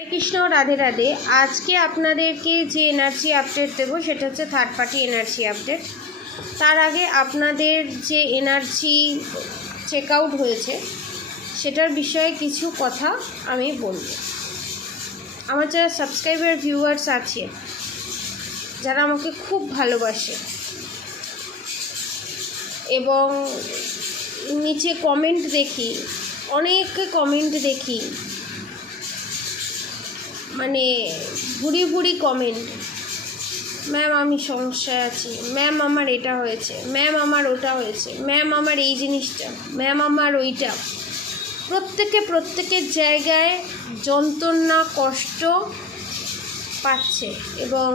हरे कृष्ण राधे राधे। आज के আপনাদেরকে যে এনার্জি আপডেট দেব সেটা হচ্ছে থার্ড পার্টি এনার্জি আপডেট। তার আগে আপনাদের যে এনার্জি চেক আউট হয়েছে সেটার বিষয়ে কিছু কথা আমি বলবো। আমার যারা সাবস্ক্রাইবার ভিউয়ার্স আছে, যারা আমাকে খুব ভালোবাসে এবং নিচে কমেন্ট দেখি, অনেক কমেন্ট দেখি, মানে ভুরি ভুরি কমেন্ট, ম্যাম আমি সমস্যায় আছি, ম্যাম আমার এটা হয়েছে, ম্যাম আমার ওটা হয়েছে, ম্যাম আমার এই জিনিসটা, ম্যাম আমার ওইটা। প্রত্যেকের জায়গায় যন্ত্রণা কষ্ট পাচ্ছে এবং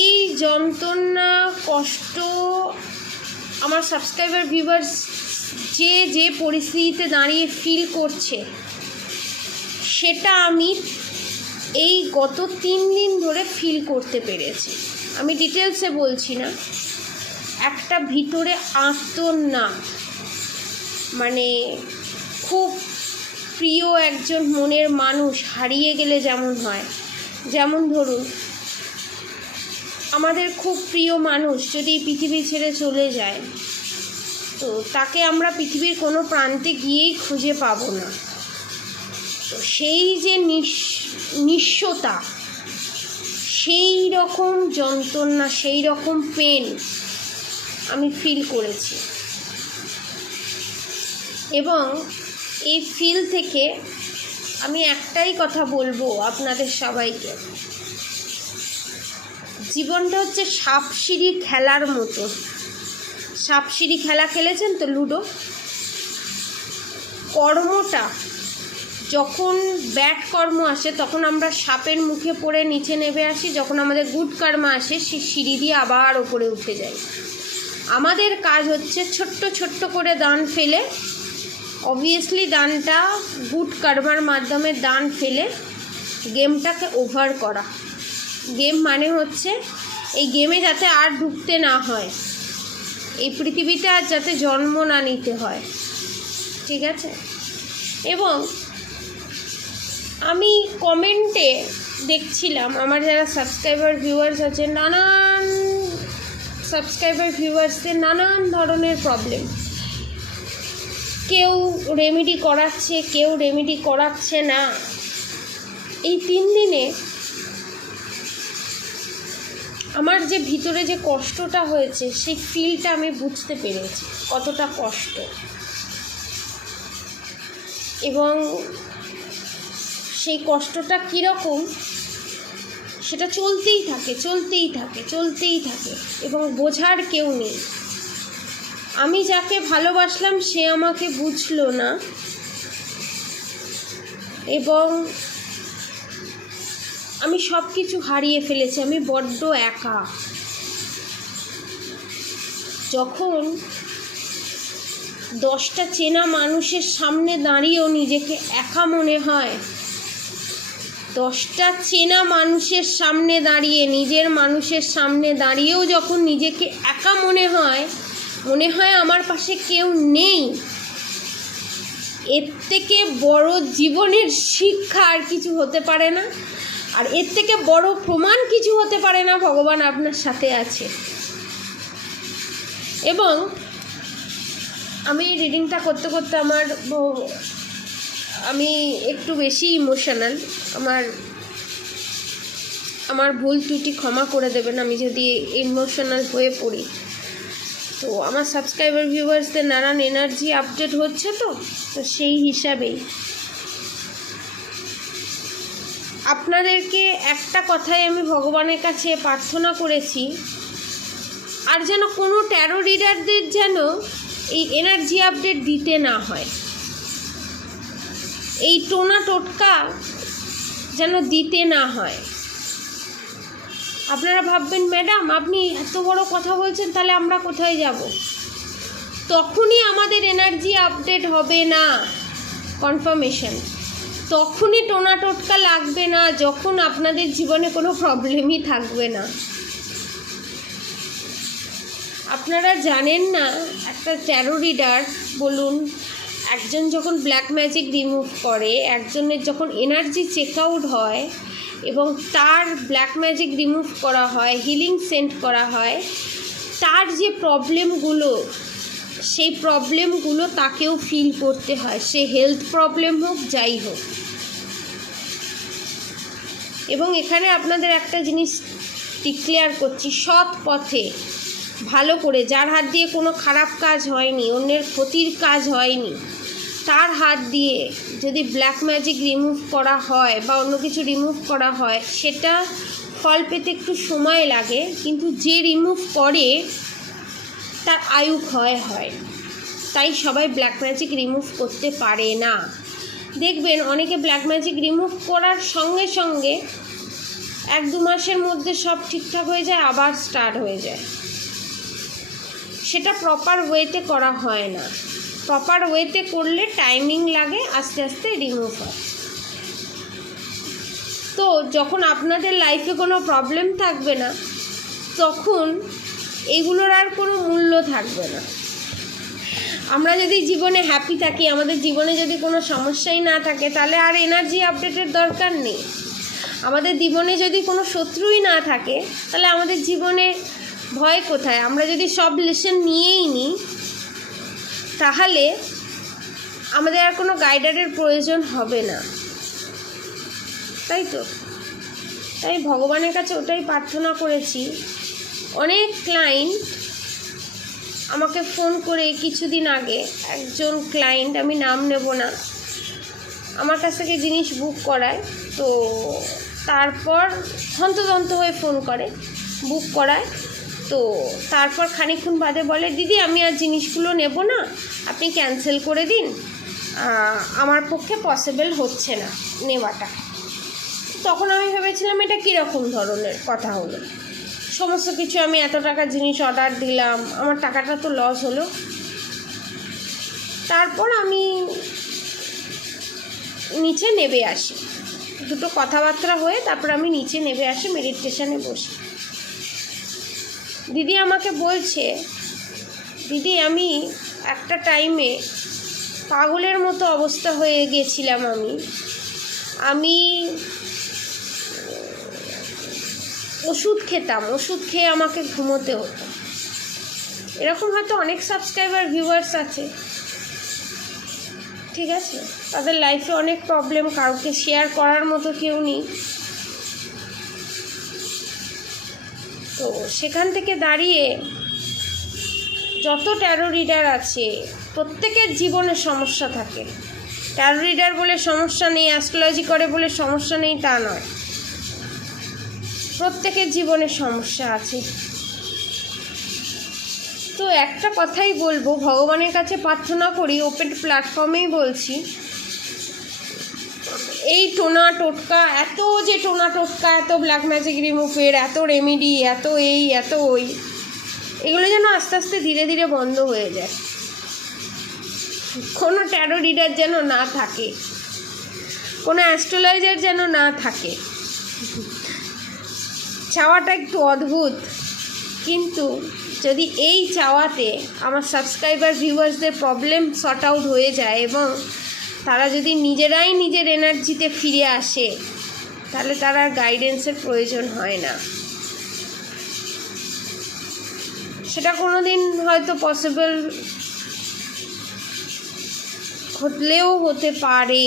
এই যন্ত্রণা কষ্ট আমার সাবস্ক্রাইবার ভিউয়ার্স যে পরিস্থিতিতে দাঁড়িয়ে ফিল করছে সেটা আমি এই গত 3 দিন ধরে ফিল করতে পেরেছি। আমি ডিটেলসে বলছি না, একটা ভিতরে আর্তনাদ, মানে খুব প্রিয় একজন মনের মানুষ হারিয়ে গেলে যেমন হয়, যেমন ধরুন আমাদের খুব প্রিয় মানুষ যদি পৃথিবী ছেড়ে চলে যায় তো তাকে আমরা পৃথিবীর কোনো প্রান্তে গিয়েই খুঁজে পাবো না। তো সেই যে নিঃস্বতা, সেই রকম যন্ত্রণা, সেই রকম পেন আমি ফিল করেছি এবং এই ফিল থেকে আমি একটাই কথা বলবো আপনাদের সবাইকে, জীবনটা হচ্ছে সাপসিঁড়ি খেলার মতো। সাপসিঁড়ি খেলা খেলেছেন তো, লুডো? কর্মটা যখন ব্যাড কর্ম আসে তখন আমরা সাপের মুখে পড়ে নিচে নেমে আসি, যখন আমাদের গুড কর্মা আসে সে সিঁড়ি দিয়ে আবার ওপরে উঠে যায়। আমাদের কাজ হচ্ছে ছোট্ট ছোট্ট করে দান ফেলে, অবভিয়াসলি দানটা গুড কর্মার মাধ্যমে দান ফেলে গেমটাকে ওভার করা। গেম মানে হচ্ছে এই গেমে যাতে আর ঢুকতে না হয়, এই পৃথিবীতে আর যাতে জন্ম না নিতে হয়, ঠিক আছে? এবং আমি কমেন্টে দেখছিলাম আমার যারা সাবস্ক্রাইবার ভিউয়ার্স আছে, নানান সাবস্ক্রাইবার ভিউয়ার্সদের নানান ধরনের প্রবলেম, কেউ রেমেডি করাচ্ছে, কেউ রেমেডি করাচ্ছে না। এই 3 দিনে আমার যে ভিতরে যে কষ্টটা হয়েছে সেই ফিলটা আমি বুঝতে পেরেছি কতটা কষ্ট, এবং সেই কষ্টটা কীরকম সেটা চলতেই থাকে এবং বোঝার কেউ নেই। আমি যাকে ভালোবাসলাম সে আমাকে বুঝলো না এবং আমি সব কিছু হারিয়ে ফেলেছি, আমি বড্ড একা। যখন 10টা চেনা মানুষের সামনে দাঁড়িয়েও নিজেকে একা মনে হয়, 10টা চেনা মানুষের সামনে দাঁড়িয়ে, নিজের মানুষের সামনে দাঁড়িয়েও যখন নিজেকে একা মনে হয় আমার পাশে কেউ নেই, এর থেকে বড় জীবনের শিক্ষা আর কিছু হতে পারে না, আর এর থেকে বড় প্রমাণ কিছু হতে পারে না ভগবান আপনার সাথে আছে। এবং আমি রিডিংটা করতে করতে আমি একটু বেশি ইমোশনাল, আমার ভুল ত্রুটি ক্ষমা করে দেবেন আমি যদি ইমোশনাল হয়ে পড়ি। তো আমার সাবস্ক্রাইবার ভিউয়ার্সদের নানান এনার্জি আপডেট হচ্ছে, তো সেই হিসাবেই আপনাদেরকে একটা কথাই আমি ভগবানের কাছে প্রার্থনা করেছি, আর যেন কোনো ট্যারো রিডারদের যেন এই এনার্জি আপডেট দিতে না হয়, এই টোনা টোটকা যেন দিতে না হয়। আপনারা ভাববেন ম্যাডাম আপনি এত বড় কথা বলছেন, তাহলে আমরা কোথায় যাব? তখনই আমাদের এনার্জি আপডেট হবে না, কনফার্মেশন তখনই টোনা টোটকা লাগবে না, যখন আপনাদের জীবনে কোনো প্রবলেমই থাকবে না। আপনারা জানেন না, একটা ট্যারো রিডার বলুন, একজন যখন ব্ল্যাক ম্যাজিক রিমুভ করে, একজনের যখন এনার্জি চেক আউট হয় এবং তার ব্ল্যাক ম্যাজিক রিমুভ করা হয়, হিলিং সেন্ড করা হয়, তার যে প্রবলেমগুলো, সেই প্রবলেমগুলো তাকেও ফিল করতে হয়, সে হেলথ প্রবলেম হোক যাই হোক। এবং এখানে আপনাদের একটা জিনিস ডিক্লেয়ার করছি, সৎ পথে ভালো করে, যার হাত দিয়ে কোনো খারাপ কাজ হয়নি, অন্যের ক্ষতির কাজ হয়নি, তার হাত দিয়ে যদি ব্ল্যাক ম্যাজিক রিমুভ করা হয় বা অন্য কিছু রিমুভ করা হয়, সেটা ফল পেতে একটু সময় লাগে, কিন্তু যে রিমুভ করে তার আয়ু ক্ষয় হয়। তাই সবাই ব্ল্যাক ম্যাজিক রিমুভ করতে পারে না। দেখবেন অনেকে ব্ল্যাক ম্যাজিক রিমুভ করার সঙ্গে সঙ্গে 1-2 মাসের মধ্যে সব ঠিকঠাক হয়ে যায়, আবার স্টার্ট হয়ে যায়। সেটা প্রপার ওয়েতে করা হয় না। প্রপার ওয়েতে করলে টাইমিং লাগে, আস্তে আস্তে রিমুভ হয়। তো যখন আপনাদের লাইফে কোনো প্রবলেম থাকবে না, তখন এগুলোর আর কোনো মূল্য থাকবে না। আমরা যদি জীবনে হ্যাপি থাকি, আমাদের জীবনে যদি কোনো সমস্যাই না থাকে, তাহলে আর এনার্জি আপডেটের দরকার নেই। আমাদের জীবনে যদি কোনো শত্রুই না থাকে, তাহলে আমাদের জীবনে ভয় কোথায়? আমরা যদি সব লেসন নিয়েই নিই, তাহলে আমাদের আর কোনো গাইডারের প্রয়োজন হবে না, তাই তো? তাই ভগবানের কাছে ওটাই প্রার্থনা করেছি। অনেক ক্লায়েন্ট আমাকে ফোন করে, কিছুদিন আগে একজন ক্লায়েন্ট, আমি নাম নেব না, আমার কাছ থেকে জিনিস বুক করায়। তো তারপর হন্তদন্ত হয়ে ফোন করে, বুক করায়। তো তারপর খানিকক্ষণ বাদে বলে, দিদি আমি আর জিনিসগুলো নেব না, আপনি ক্যান্সেল করে দিন, আমার পক্ষে পসিবল হচ্ছে না নেওয়াটা। তখন আমি ভেবেছিলাম এটা কীরকম ধরনের কথা হলো, সমস্ত কিছু আমি এত টাকার জিনিস অর্ডার দিলাম, আমার টাকাটা তো লস হলো। তারপর আমি নিচে নেমে আসি, দুটো কথাবার্তা হয়ে তারপর আমি নিচে নেমে আসি, মেডিটেশনে বসি। দিদি আমাকে বলছে, দিদি আমি একটা টাইমে পাগলের মতো অবস্থা হয়ে গেছিলাম, আমি ওষুধ খেতাম, ওষুধ খেয়ে আমাকে ঘুমোতে হতো। এরকম হয়তো অনেক সাবস্ক্রাইবার ভিউয়ার্স আছে, ঠিক আছে, তাদের লাইফে অনেক প্রবলেম, কাউকে শেয়ার করার মতো কেউ নেই। তো সেখান থেকে দাঁড়িয়ে যত ট্যারো রিডার আছে, প্রত্যেকের জীবনে সমস্যা থাকে। ট্যারো রিডার বলে সমস্যা নেই, অ্যাস্ট্রোলজি করে বলে সমস্যা নেই, তা নয়। প্রত্যেকের জীবনে সমস্যা আছে। তো একটা কথাই বলবো, ভগবানের কাছে প্রার্থনা করি, ওপেন প্ল্যাটফর্মেই বলছি, এই টোনা টোটকা, এত যে টোনা টোটকা, এত ব্ল্যাক ম্যাজিক রিমুভের, এত রেমেডি, এত এই এত ওই, এগুলো যেন আস্তে আস্তে ধীরে ধীরে বন্ধ হয়ে যায়। কোনো ট্যারো রিডার যেন না থাকে, কোনো অ্যাস্ট্রোলজার যেন না থাকে। চাওয়াটা একটু অদ্ভুত, কিন্তু যদি এই চাওয়াতে আমার সাবস্ক্রাইবার ভিউয়ার্সদের প্রবলেম সর্ট আউট হয়ে যায় এবং তারা যদি নিজেরাই নিজের এনার্জিতে ফিরে আসে, তাহলে তার আর গাইডেন্সের প্রয়োজন হয় না। সেটা কোনো দিন হয়তো পসিবল হলেও হতে পারে,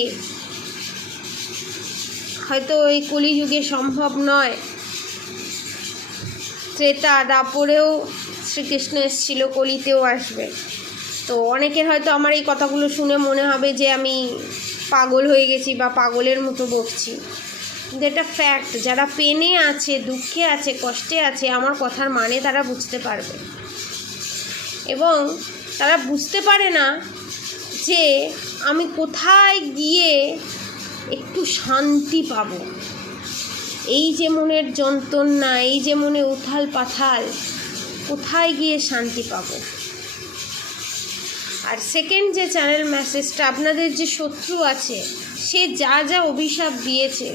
হয়তো এই কলিযুগে সম্ভব নয়। ত্রেতা দাপরেও শ্রীকৃষ্ণ এসেছিল, কলিতেও আসবে। তো অনেকের হয়তো আমার এই কথাগুলো শুনে মনে হবে যে আমি পাগল হয়ে গেছি বা পাগলের মতো বকছি, কিন্তু এটা ফ্যাক্ট। যারা পেনে আছে, দুঃখে আছে, কষ্টে আছে, আমার কথার মানে তারা বুঝতে পারবে। এবং তারা বুঝতে পারে না যে আমি কোথায় গিয়ে একটু শান্তি পাবো। এই যে মনের যন্ত্রণা, এই যে মনে উথাল পাথাল, কোথায় গিয়ে শান্তি পাবো। আর সেকেন্ড যে চ্যানেল মেসেজটা, আপনাদের যে শত্রু আছে, সে যা যা অভিশাপ দিয়েছে,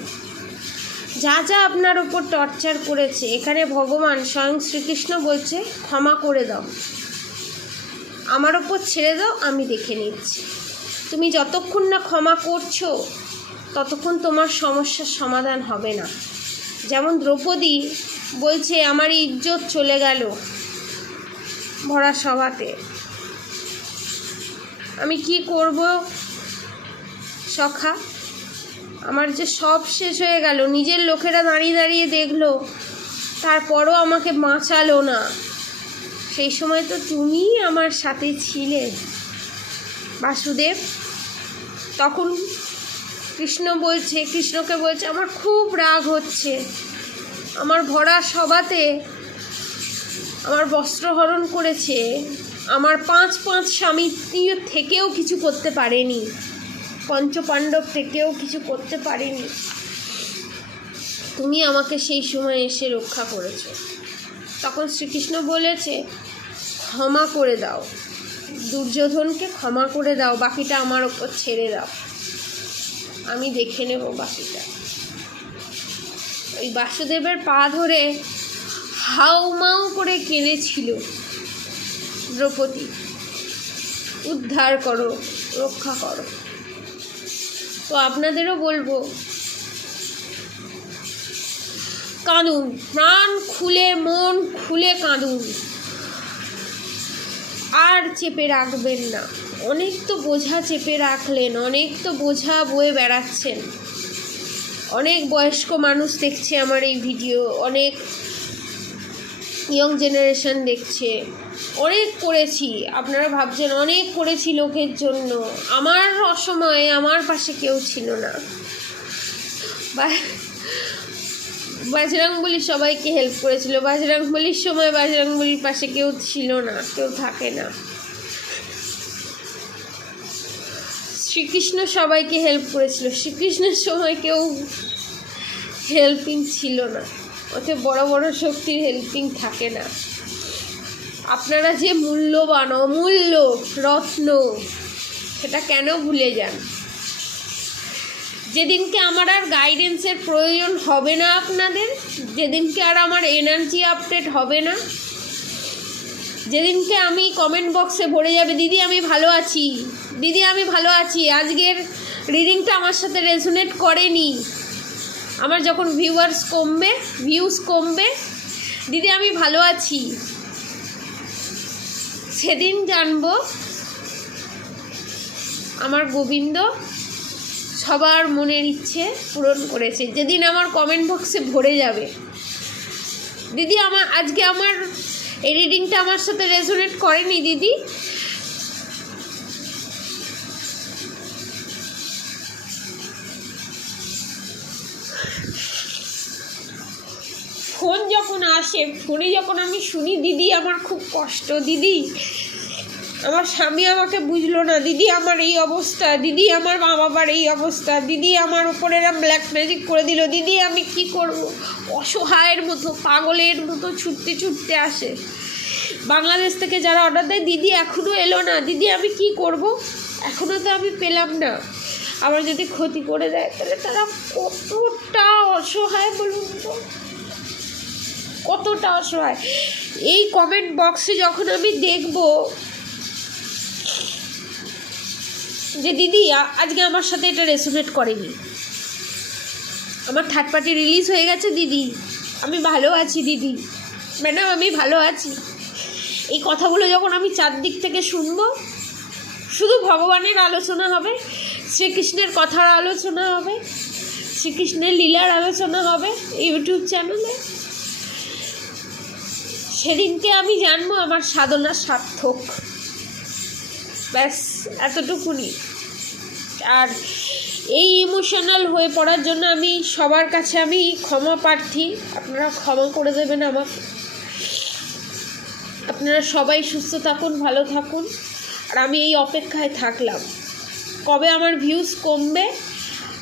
যা যা আপনার ওপর টর্চার করেছে, এখানে ভগবান স্বয়ং শ্রীকৃষ্ণ বলছে ক্ষমা করে দাও, আমার ওপর ছেড়ে দাও, আমি দেখে নিচ্ছি। তুমি যতক্ষণ না ক্ষমা করছো ততক্ষণ তোমার সমস্যার সমাধান হবে না। যেমন দ্রৌপদী বলছে আমার ইজ্জত চলে গেল ভরা সভাতে, আমি কি করব সখা, আমার যে সব শেষ হয়ে গেল, নিজের লোকেরা দাঁড়িয়ে দাঁড়িয়ে দেখলো তারপরও আমাকে বাঁচালো না। সেই সময় তো তুমিই আমার সাথে ছিলে বাসুদেব। তখন কৃষ্ণকে বলছে আমার খুব রাগ হচ্ছে, আমার ভরা সভাতে আমার বস্ত্রহরণ করেছে, আমার পাঁচ স্বামী থেকেও কিছু করতে পারেনি, পঞ্চপাণ্ডব থেকেও কিছু করতে পারেনি, তুমি আমাকে সেই সময় এসে রক্ষা করেছো। তখন শ্রীকৃষ্ণ বলেছে ক্ষমা করে দাও, দুর্যোধনকে ক্ষমা করে দাও, বাকিটা আমার ওপর ছেড়ে দাও, আমি দেখে নেব বাকিটা। ওই বাসুদেবের পা ধরে হাউমাউ করে কেঁদেছিল দ্রৌপদী, উদ্ধার করো, রক্ষা করো। তো আপনাদেরও বলবো কাঁদুন, প্রাণ খুলে মন খুলে কাঁদুন, আর চেপে রাখবেন না। অনেক তো বোঝা চেপে রাখলেন, অনেক তো বোঝা বয়ে বেড়াচ্ছেন। অনেক বয়স্ক মানুষ দেখছে আমার এই ভিডিও, অনেক ইয়ং জেনারেশন দেখছে। অনেক করেছি, আপনারা ভাবছেন অনেক করেছি লোকের জন্য, আমার অসময়ে আমার পাশে কেউ ছিল না। বজরংবলী সবাইকে হেল্প করেছিল, বজরংবলীর সময় বজরংবলীর পাশে কেউ ছিল না, কেউ থাকে না। শ্রীকৃষ্ণ সবাইকে হেল্প করেছিল, শ্রীকৃষ্ণের সময় কেউ হেল্পিং ছিল না। ওতে বড় বড় শক্তির হেল্পিং থাকে না। আপনারা যে মূল্যবান, অমূল্য রত্ন, সেটা কেন ভুলে যান? যেদিনকে আমার আর গাইডেন্সের প্রয়োজন হবে না আপনাদের, যেদিনকে আর আমার এনার্জি আপডেট হবে না, যেদিনকে আমি কমেন্ট বক্সে ভরে যাবে দিদি আমি ভালো আছি, দিদি আমি ভালো আছি, আজকের রিডিংটা আমার সাথে রেজোনেট করেনি, আমার যখন ভিউজ কমবে, দিদি আমি ভালো আছি, সেদিন জানবো আমার গোবিন্দ সবার মনের ইচ্ছে পূরণ করেছে। যেদিন আমার কমেন্ট বক্সে ভরে যাবে দিদি আজকে আমার এই রিডিংটা আমার সাথে রেজোনেট করেনি দিদি, ফোন যখন আসে, ফোনে যখন আমি শুনি দিদি আমার খুব কষ্ট, দিদি আমার স্বামী আমাকে বুঝলো না, দিদি আমার এই অবস্থা, দিদি আমার মা বাবার এই অবস্থা, দিদি আমার উপরে এরম ব্ল্যাক ম্যাজিক করে দিল, দিদি আমি কি করব, অসহায়ের মতো পাগলের মতো ছুটতে আসে। বাংলাদেশ থেকে যারা অর্ডার দেয় দিদি এখনও এলো না, দিদি আমি কি করব, এখনও তো আমি পেলাম না, আবার যদি ক্ষতি করে দেয় তাহলে তারা কতটা অসহায় বলুন তো, কতটা অসহায়। এই কমেন্ট বক্সে যখন আমি দেখব যে দিদি আজকে আমার সাথে এটা রেজোনেট করেনি, আমার থার্ড পার্টি রিলিজ হয়ে গেছে দিদি, আমি ভালো আছি দিদি, ম্যাডাম আমি ভালো আছি, এই কথাগুলো যখন আমি চারদিক থেকে শুনবো, শুধু ভগবানের আলোচনা হবে, শ্রীকৃষ্ণের কথার আলোচনা হবে, শ্রীকৃষ্ণের লীলার আলোচনা হবে ইউটিউব চ্যানেলে, সেদিনকে আমি জানবো আমার সাধনা সার্থক। ব্যাস এতটুকুনি। আর এই ইমোশনাল হয়ে পড়ার জন্য আমি সবার কাছে আমি ক্ষমা প্রার্থী, আপনারা ক্ষমা করে দেবেন আমাকে। আপনারা সবাই সুস্থ থাকুন, ভালো থাকুন। আর আমি এই অপেক্ষায় থাকলাম কবে আমার ভিউজ কমবে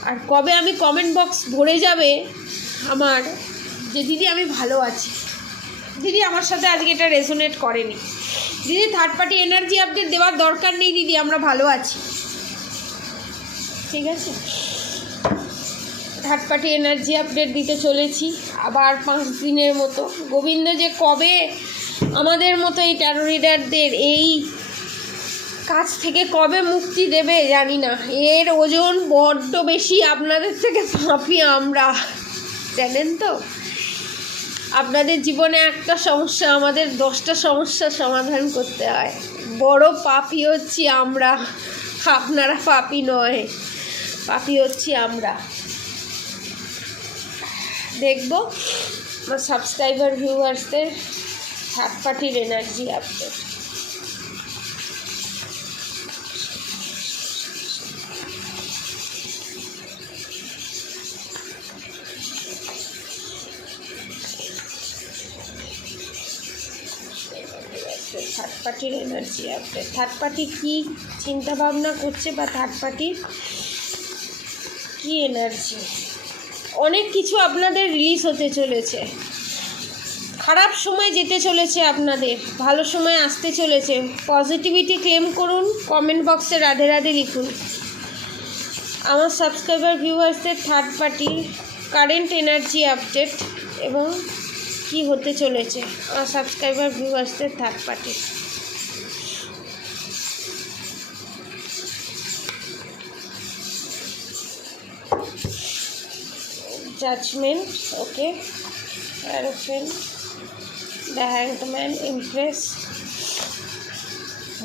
আর কবে আমি কমেন্ট বক্স ভরে যাবে আমার যে দিদি আমি ভালো আছি, দিদি আমার সাথে আজকে এটা রেজোনেট করেনি, দিদি থার্ড পার্টি এনার্জি আপডেট দেওয়ার দরকার নেই, দিদি আমরা ভালো আছি, ঠিক আছে। থার্ড পার্টি এনার্জি আপডেট দিতে চলেছি আবার 5 দিনের মতো। গোবিন্দ যে কবে আমাদের মতো এই ট্যারো রিডারদের এই কাজ থেকে কবে মুক্তি দেবে জানি না, এর ওজন বড্ড বেশি, আপনাদের থেকে পাপি আমরা, জানেন তো। আপনাদের জীবনে একটা সমস্যা, আমাদের 10টা সমস্যার সমাধান করতে হয়। বড় পাপি হচ্ছি আমরা, আপনারা পাপি নয়, পাপি হচ্ছি আমরা। দেখবো আমার সাবস্ক্রাইবার ভিউয়ার্সদের থার্ড পার্টির এনার্জি আপডেট। থার্ড পার্টির এনার্জি আপডেট। থার্ড পার্টি কী চিন্তা ভাবনা করছে বা থার্ড পার্টির কী এনার্জি? অনেক কিছু আপনাদের রিলিজ হতে চলেছে, খারাপ সময় যেতে চলেছে, আপনাদের ভালো সময় আসতে চলেছে। পজিটিভিটি ক্লেম করুন, কমেন্ট বক্সে রাধে রাধে লিখুন। আমার সাবস্ক্রাইবার ভিউয়ার্সদের থার্ড পার্টির কারেন্ট এনার্জি আপডেট এবং কি হতে চলেছে আমার সাবস্ক্রাইবার ভিউয়ার্সদের third party. Judgment, okay. Hierophant, the Hanged Man, Empress,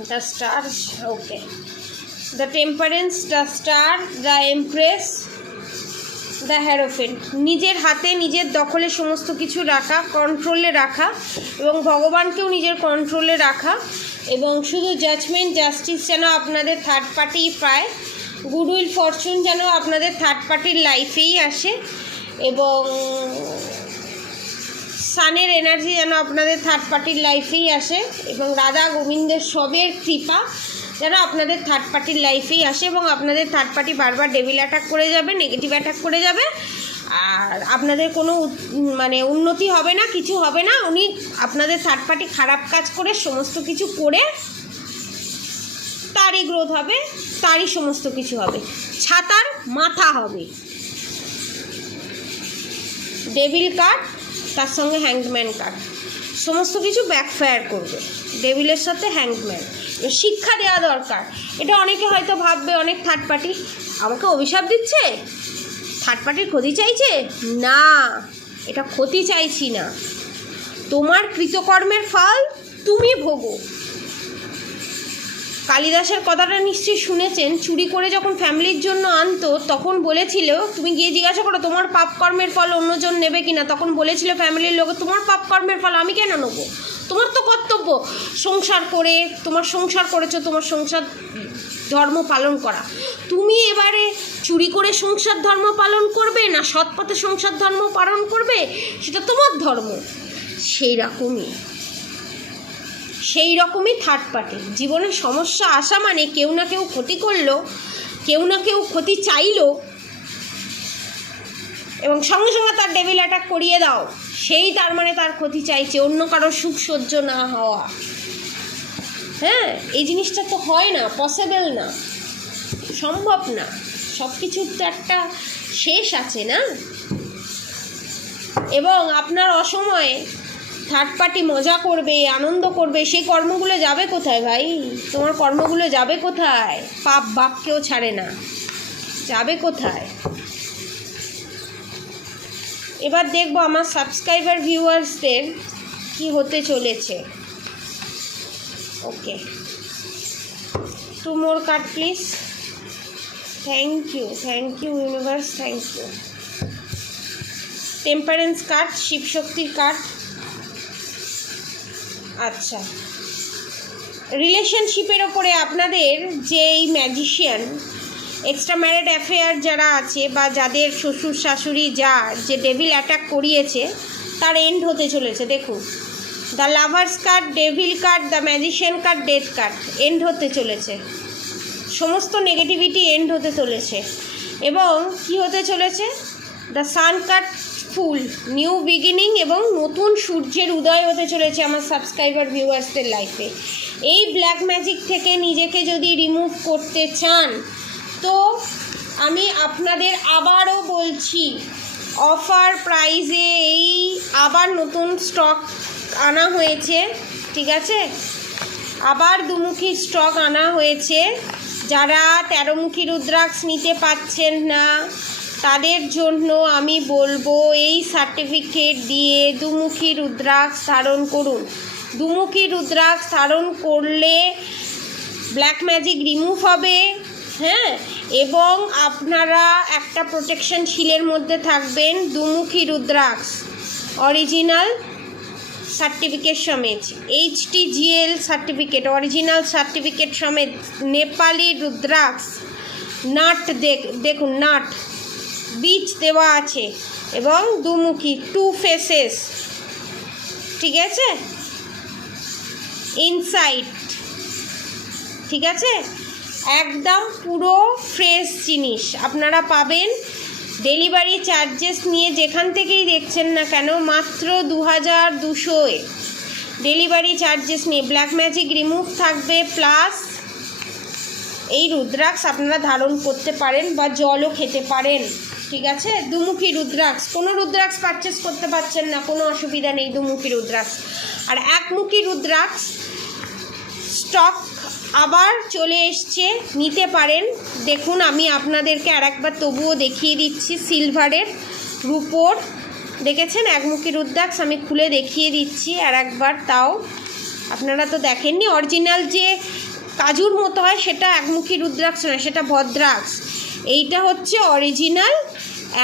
the Stars, okay. The Temperance, the Star, the Empress, the Hierophant. নিজের হাতে নিজের দখলে সমস্ত কিছু রাখা, কন্ট্রোলে রাখা এবং ভগবানকেও নিজের কন্ট্রোলে রাখা, এবং শুধু জাজমেন্ট, জাস্টিস যেন আপনাদের থার্ড পার্টি পায়, গুডউইল, ফরচুন যেন আপনাদের থার্ড পার্টির লাইফেই আসে, এবং সানের এনার্জি যেন আপনাদের থার্ড পার্টির লাইফেই আসে, এবং রাধা গোবিন্দের সবের কৃপা যেন আপনাদের থার্ড পার্টির লাইফেই আসে, এবং আপনাদের থার্ড পার্টি বারবার ডেভিল অ্যাটাক করে যাবে, নেগেটিভ অ্যাটাক করে যাবে, আর আপনাদের কোনো উন্নতি হবে না, কিছু হবে না। উনি আপনাদের থার্ড পার্টি খারাপ কাজ করে সমস্ত কিছু করে তারই গ্রোথ হবে, তারই সমস্ত কিছু হবে, ছাতার মাথা হবে। ডেভিল কার্ড, তার সঙ্গে হ্যাংডম্যান কার্ড, সমস্ত কিছু ব্যাকফায়ার করবে ডেভিলের সাথে হ্যাংডম্যান। শিক্ষা দেওয়া দরকার। এটা অনেকে হয়তো ভাববে, অনেক থার্ড পার্টি আমাকে অভিশাপ দিচ্ছে, থার্ড পার্টির ক্ষতি চাইছে। না, এটা ক্ষতি চাইছি না, তোমার কৃতকর্মের ফল তুমি ভোগো। কালিদাসের কথাটা নিশ্চয়ই শুনেছেন, চুরি করে যখন ফ্যামিলির জন্য আনতো তখন বলেছিল, তুমি গিয়ে জিজ্ঞাসা করো তোমার পাপ কর্মের ফল অন্যজন নেবে কিনা, তখন বলেছিল ফ্যামিলির লোক, তোমার পাপ কর্মের ফল আমি কেন নেবো, তোমার তো কর্তব্য সংসার করে, তোমার সংসার করেছো, তোমার সংসার ধর্ম পালন করা। তুমি এবারে চুরি করে সংসার ধর্ম পালন করবে না সৎ পথে সংসার ধর্ম পালন করবে, সেটা তোমার ধর্ম। সেই রকমই থার্ড পার্টি। জীবনে সমস্যা আসা মানে কেউ না কেউ ক্ষতি করলো, কেউ না কেউ ক্ষতি চাইলো, এবং সঙ্গে সঙ্গে তার ডেভিল অ্যাটাক করিয়ে দাও, সেই তার মানে তার ক্ষতি চাইছে, অন্য কারোর সুখ সহ্য না হওয়া। হ্যাঁ, এই জিনিসটা তো হয় না, পসিবল না, সম্ভব না। সব কিছুর তো একটা শেষ আছে না। এবং আপনার অসময়ে থার্ড পার্টি মজা করবে, আনন্দ করবে, সেই কর্মগুলো যাবে কোথায় ভাই? তোমার কর্মগুলো যাবে কোথায়? পাপ বাপকেও ছাড়ে না, যাবে কোথায়? এবার দেখবো আমার সাবস্ক্রাইবার ভিউয়ার্সদের কি হতে চলেছে। Okay, 2 more card please. Thank you universe, thank you. Temperance card, শিবশক্তির কার্ড। আচ্ছা, রিলেশনশিপের ওপরে আপনাদের যে এই ম্যাজিশিয়ান, এক্সট্রা ম্যারিড অ্যাফেয়ার যারা আছে বা যাদের শ্বশুর শাশুড়ি যে ডেভিল অ্যাটাক করিয়েছে, তার এন্ড হতে চলেছে। দেখুন, the lovers card, devil card, the magician card, death card, end হতে চলেছে। সমস্ত নেগেটিভিটি এন্ড হতে চলেছে। এবং কি হতে চলেছে? The sun card, full, new beginning এবং নতুন সূর্যের উদয় হতে চলেছে আমার সাবস্ক্রাইবার ভিউয়ার্সদের লাইফে। এই ব্ল্যাক ম্যাজিক থেকে নিজেকে যদি রিমুভ করতে চান, তো আমি আপনাদের আবারও বলছি, অফার প্রাইসে এই আবার নতুন স্টক আনা হয়েছে, ঠিক আছে? আবার দুমুখী স্টক আনা হয়েছে। যারা 13মুখী রুদ্রাক্ষ নিতে পারছেন না তাদের জন্য আমি বলবো এই সার্টিফিকেট দিয়ে দুমুখী রুদ্রাক্ষ ধারণ করুন। দুমুখী রুদ্রাক্ষ ধারণ করলে ব্ল্যাক ম্যাজিক রিমুভ হবে, হ্যাঁ, এবং আপনারা একটা প্রোটেকশন শিলের মধ্যে থাকবেন দুমুখী রুদ্রাক্ষ অরিজিনাল সার্টিফিকেট সমেত, HTGL সার্টিফিকেট অরিজিনাল সার্টিফিকেট সমেত নেপালি রুদ্রাক্ষ নাট দেখুন নাট বীজ দেওয়া আছে এবং দুমুখী 2 ফেসেস, ঠিক আছে, ইনসাইড, ঠিক আছে, একদম পুরো ফ্রেশ জিনিস আপনারা পাবেন। ডেলিভারি চার্জেস নিয়ে যেখান থেকেই দেখছেন না কেন মাত্র 2200 ডেলিভারি চার্জেস নিয়ে ব্ল্যাক ম্যাজিক রিমুভ থাকবে, প্লাস এই রুদ্রাক্ষ আপনারা ধারণ করতে পারেন বা জলও খেতে পারেন, ঠিক আছে। দুমুখী রুদ্রাক্ষ, কোনো রুদ্রাক্ষ পারচেস করতে পারছেন না, কোনো অসুবিধা নেই, দুমুখী রুদ্রাক্ষ। আর একমুখী রুদ্রাক্ষ স্টক আবার চলে এসছে, নিতে পারেন। দেখুন আমি আপনাদেরকে আর একবার তবুও দেখিয়ে দিচ্ছি, সিলভারের রূপোর দেখেছেন একমুখী রুদ্রাক্ষ, আমি খুলে দেখিয়ে দিচ্ছি আর একবার, তাও আপনারা তো দেখেননি। অরিজিনাল যে কাজুর মতো হয় সেটা একমুখী রুদ্রাক্ষ নয়, সেটা ভদ্রাক্ষ। এইটা হচ্ছে অরিজিনাল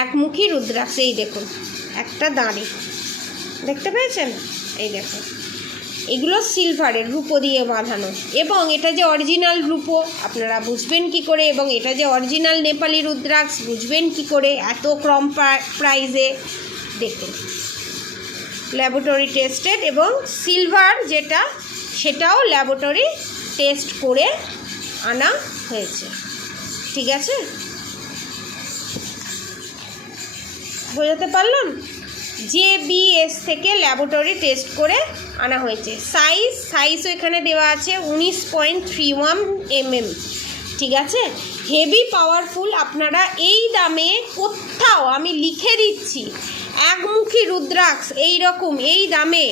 একমুখী রুদ্রাক্ষ। এই দেখুন একটা দাঁড়ি দেখতে পেয়েছেন, এই দেখুন এগুলো সিলভারের রূপো দিয়ে বাঁধানো, এবং এটা যে অরিজিনাল রূপো আপনারা বুঝবেন কি করে, এবং এটা যে অরিজিনাল নেপালি রুদ্রাক্ষ বুঝবেন কি করে এত কম প্রাইজে। দেখুন ল্যাবরেটরি টেস্টেড, এবং সিলভার যেটা সেটাও ল্যাবরেটরি টেস্ট করে আনা হয়েছে, ঠিক আছে, বোঝাতে পারলাম? JBS থেকে ল্যাবরেটরি টেস্ট করে আনা হয়েছে। সাইজও এখানে দেওয়া আছে 19.31 mm, ঠিক আছে, হেভি পাওয়ারফুল। আপনারা এই দামে কোথাও, আমি লিখে দিচ্ছি, একমুখী রুদ্রাক্ষ এই রকম এই দামে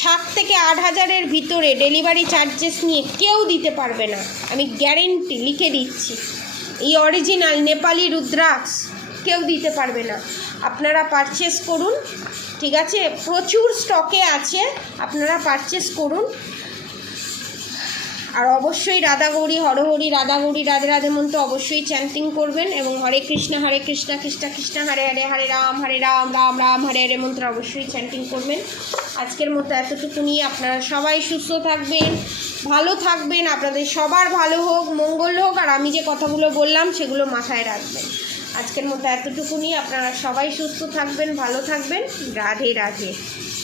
7 থেকে 8 হাজারের ভিতরে ডেলিভারি চার্জেস নিয়ে কেউ দিতে পারবে না, আমি গ্যারেন্টি লিখে দিচ্ছি। এই অরিজিনাল নেপালি রুদ্রাক্ষ কেউ দিতে পারবে না। আপনারা পারচেস করুন, ঠিক আছে, প্রচুর স্টকে আছে, আপনারা পারচেস করুন। আর অবশ্যই রাধা গৌরী হরহরি, রাধা গৌরী রাধে রাধে মন্ত্র অবশ্যই চ্যান্টিং করবেন, এবং হরে কৃষ্ণ কৃষ্ণ কৃষ্ণ হরে হরে, হরে রাম রাম রাম হরে হরে মন্ত্র অবশ্যই চ্যান্টিং করবেন। আজকের মতো এতটুকুনি, আপনারা সবাই সুস্থ থাকবেন, ভালো থাকবেন, আপনাদের সবার ভালো হোক, মঙ্গল হোক, আর আমি যে কথাগুলো বললাম সেগুলো মাথায় রাখবেন। আজকের মতো এতটুকুনি, আপনারা সবাই সুস্থ থাকবেন, ভালো থাকবেন, রাধে রাধে।